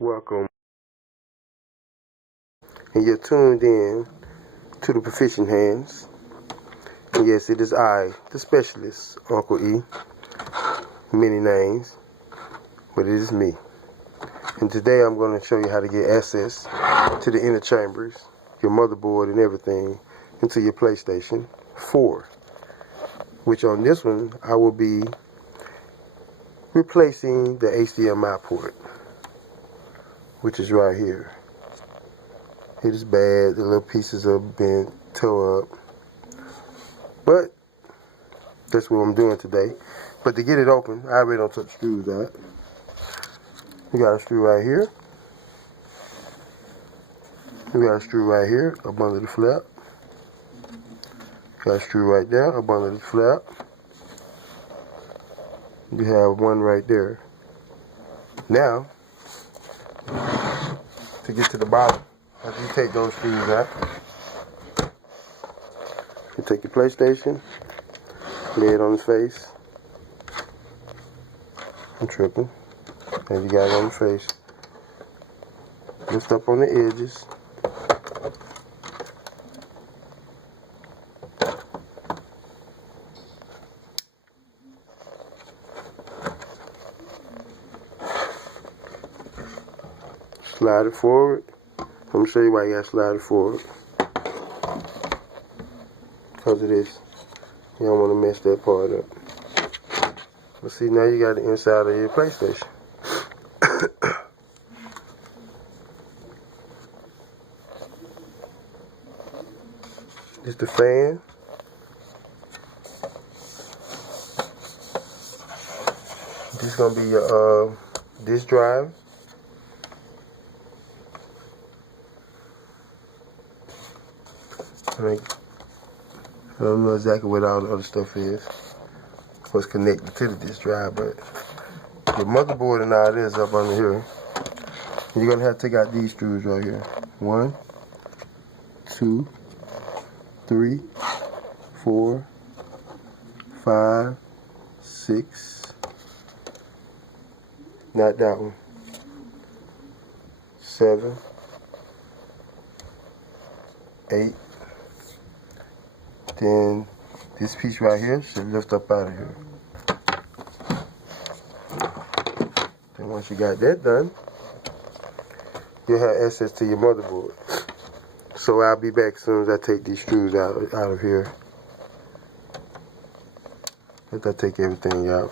Welcome, and you're tuned in to the Proficient Hands. And yes, it is I, the specialist, Uncle E. Many names, but it is me. And today I'm going to show you how to get access to the inner chambers, your motherboard and everything, into your PlayStation 4. Which on this one, I will be replacing the HDMI port, which is right here. It is bad, the little pieces have been tore up, but that's what I'm doing today. But to get it open, I already don't took the screws out. You got a screw right here. You got a screw right here, up under the flap. Got a screw right there, up under the flap. You have one right there. Now, to get to the bottom, after you take those screws out, you take your PlayStation, lay it on its face. I'm tripping. And you got it on the face. Lift up on the edges. Slide it forward. I'm going to show you why you got to slide it forward. Because of this. You don't want to mess that part up. But see, now you got the inside of your PlayStation. This the fan. This is going to be your disk drive. I don't know exactly what all the other stuff is, what's connected to the disk drive, but the motherboard and all this up under here. You're going to have to take out these screws right here. 1, 2, 3, 4, 5, 6. Not that one. 7, 8. Then this piece right here should lift up out of here. Then once you got that done, you'll have access to your motherboard. So I'll be back as soon as I take these screws out of here. After I take everything out.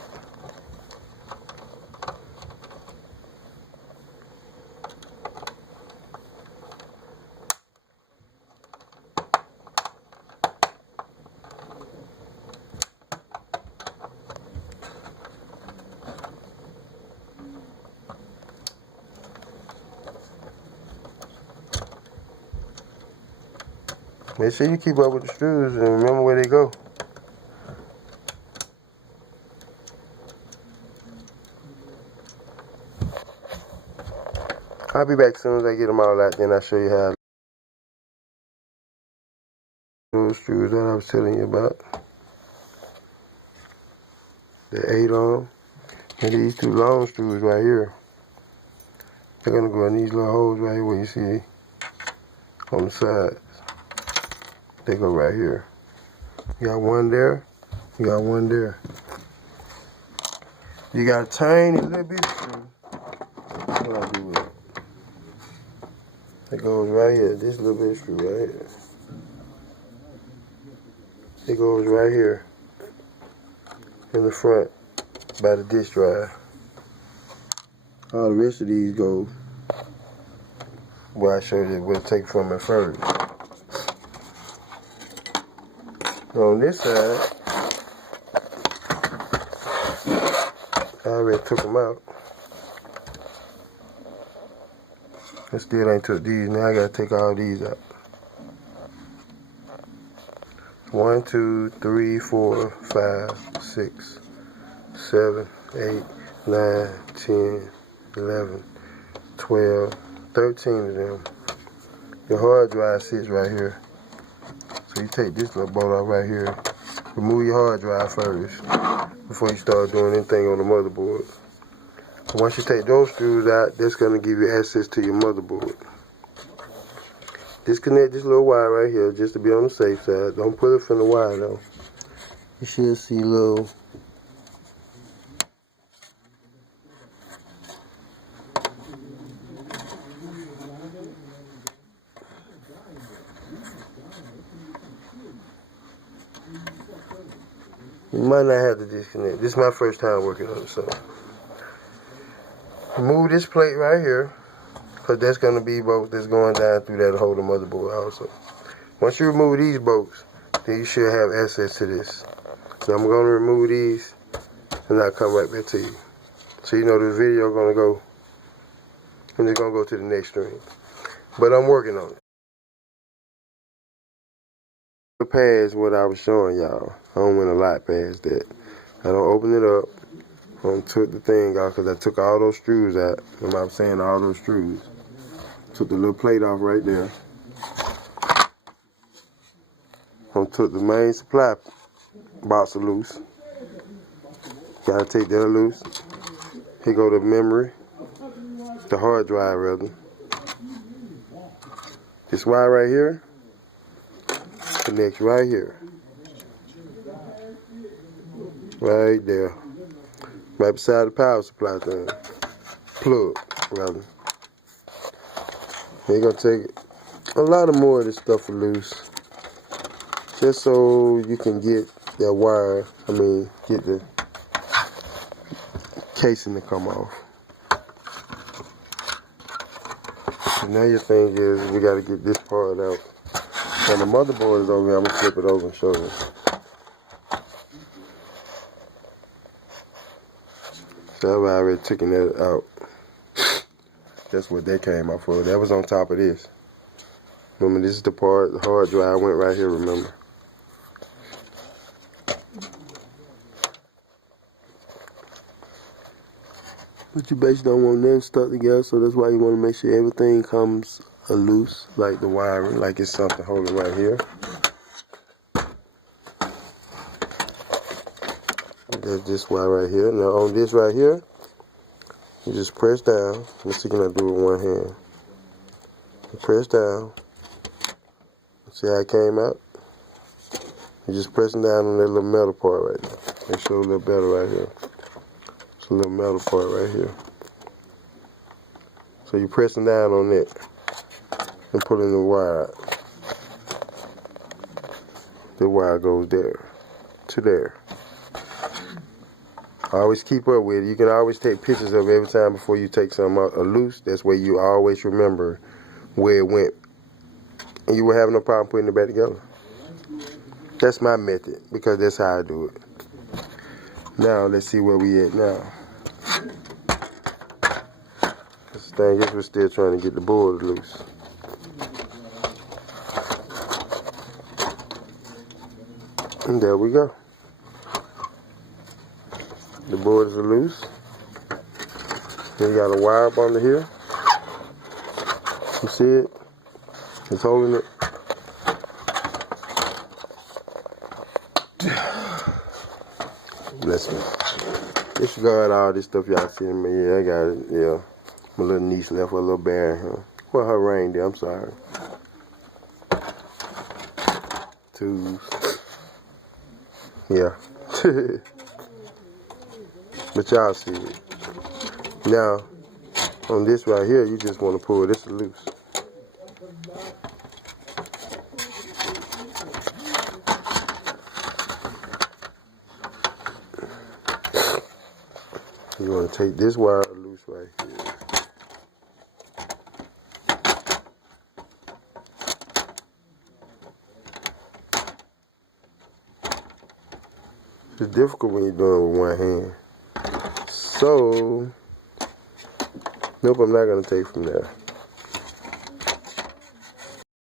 Make sure you keep up with the screws and remember where they go. I'll be back as soon as I get them all out, then I'll show you how. Those screws that I was telling you about. The 8 on. And these 2 long screws right here. They're going to go in these little holes right here where you see on the sides. They go right here. You got one there. You got one there. You got a tiny little bit of screw. What do I do with it? It goes right here. This little bit of screw right here. It goes right here in the front by the disk drive. All the rest of these go where I showed you where to take from at first. On this side, I already took them out. I still ain't took these. Now I gotta take all these out. 1, 2, 3, 4, 5, 6, 7, 8, 9, 10, 11, 12, 13 of them. The hard drive sits right here. So you take this little bolt out right here. Remove your hard drive first before you start doing anything on the motherboard. Once you take those screws out, that's going to give you access to your motherboard. Disconnect this little wire right here just to be on the safe side. Don't pull it from the wire though. You should see little you might not have to disconnect. This is my first time working on it, so remove this plate right here, because that's going to be bolts that's going down through that whole motherboard also. Once you remove these bolts, then you should have access to this. So I'm going to remove these, and I'll come right back to you. So you know this video going to go, I'm just going to go to the next stream. But I'm working on it. Past what I was showing y'all. I don't went a lot past that. I don't open it up. I don't took the thing off because I took all those screws out. Remember I was saying all those screws. Took the little plate off right there. I took the main supply box loose. Gotta take that loose. Here go the memory. The hard drive rather. This wire right here connects right here. Right there. Right beside the power supply thing. Plug, rather. You're gonna take a lot of more of this stuff loose. Just so you can get that wire, get the casing to come off. So now your thing is, we gotta get this part out. And the motherboard is over here. I'm gonna flip it over and show you. So I've already taken that out. That's what that came out for. That was on top of this. Remember, this is the part, the hard drive went right here, remember. But you basically don't want them stuck together, so that's why you want to make sure everything comes loose, like the wiring, like it's something holding right here. That's this wire right here. Now on this right here, you just press down. Let's see, can I do it with one hand? You press down. See how it came out? You're just pressing down on that little metal part right there. Make sure a little better right here. It's a little metal part right here. So you're pressing down on it and pulling the wire out. The wire goes there to there. Always keep up with it. You can always take pictures of it every time before you take something out loose. That's where you always remember where it went. And you will have no problem putting it back together. That's my method, because that's how I do it. Now, let's see where we at now. This thing is, we're still trying to get the board loose. And there we go. The boards are loose. Then you got a wire up under here. You see it? It's holding it. Bless me. Disregard all this stuff y'all see in me. Yeah, I got it. Yeah. My little niece left her little bear in here. Well, her reindeer, I'm sorry. Tools. Yeah. But y'all see it. Now, on this right here, you just want to pull this loose. You want to take this wire loose right here. It's difficult when you're doing it with one hand. So, nope, I'm not going to take from there.